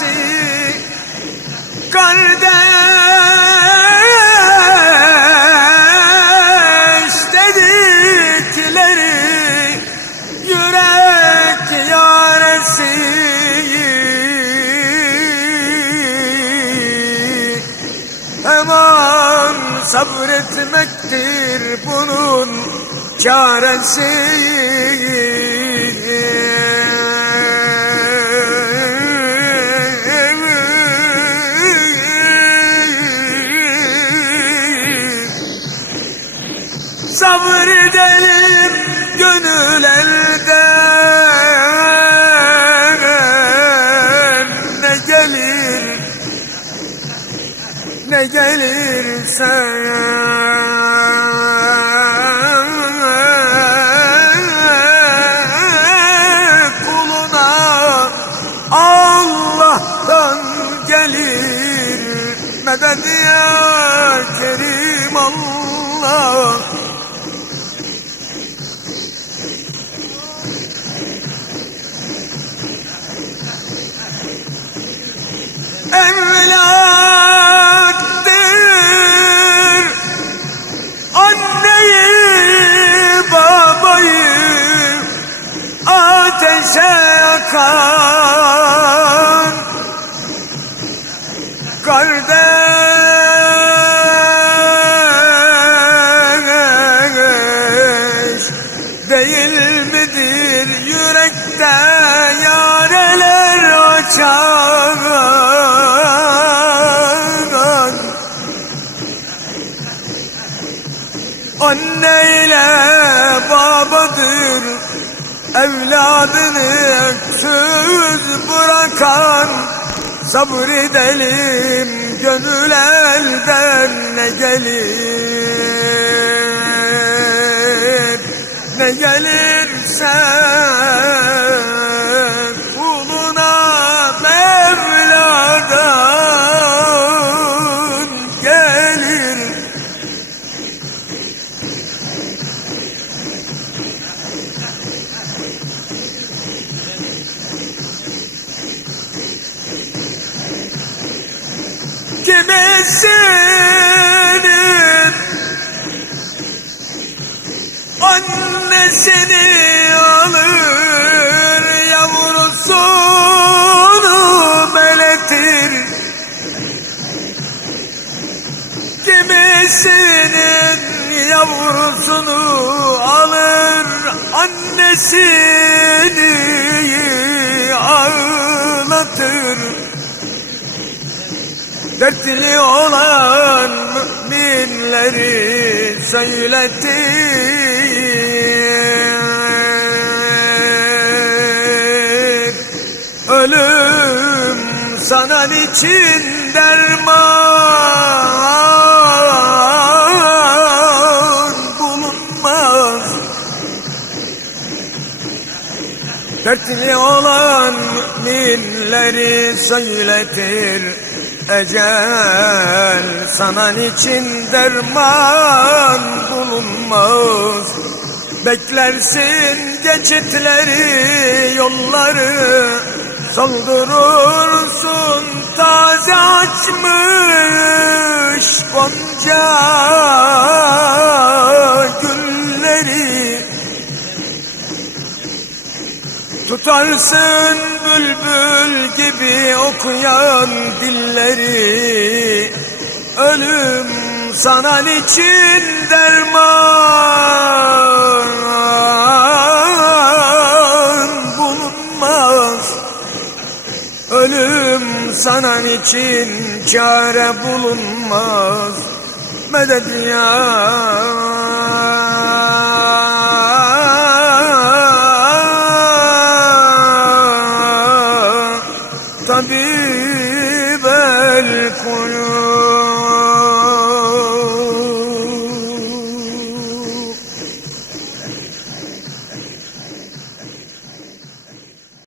çaresi kardeş dedikleri yürek yaresi. Hemen sabretmektir bunun çaresi. Sabredelim gönül elden, ne gelir ne gelirse kuluna Allah'tan gelir medet ya Kerim Allah. Evlattır anneyi babayı ateşe yakan kardeş değil midir yürekte yareler açan? Anne ile babadır evladını öksüz bırakan. Sabredelim gönül elden, ne gelir ne gelirse kuluna Mevla'dan gelir. Kimisinin annesini alır, yavrusunu meletir. Kimisinin yavrusunu alır, annesini ağlatır. Dertli olan müminleri söyletir. Ölüm sana niçin derman bulunmaz. Dertli olan müminleri söyletir. Ecel sana niçin derman bulunmaz. Beklersin geçitleri, yolları soldurursun taze açmış gonca gülleri. Tutarsın bülbül gibi okuyan dilleri. Ölüm sana niçin derman bulunmaz. Ölüm sana niçin çare bulunmaz. Medet ya tabib el kulub.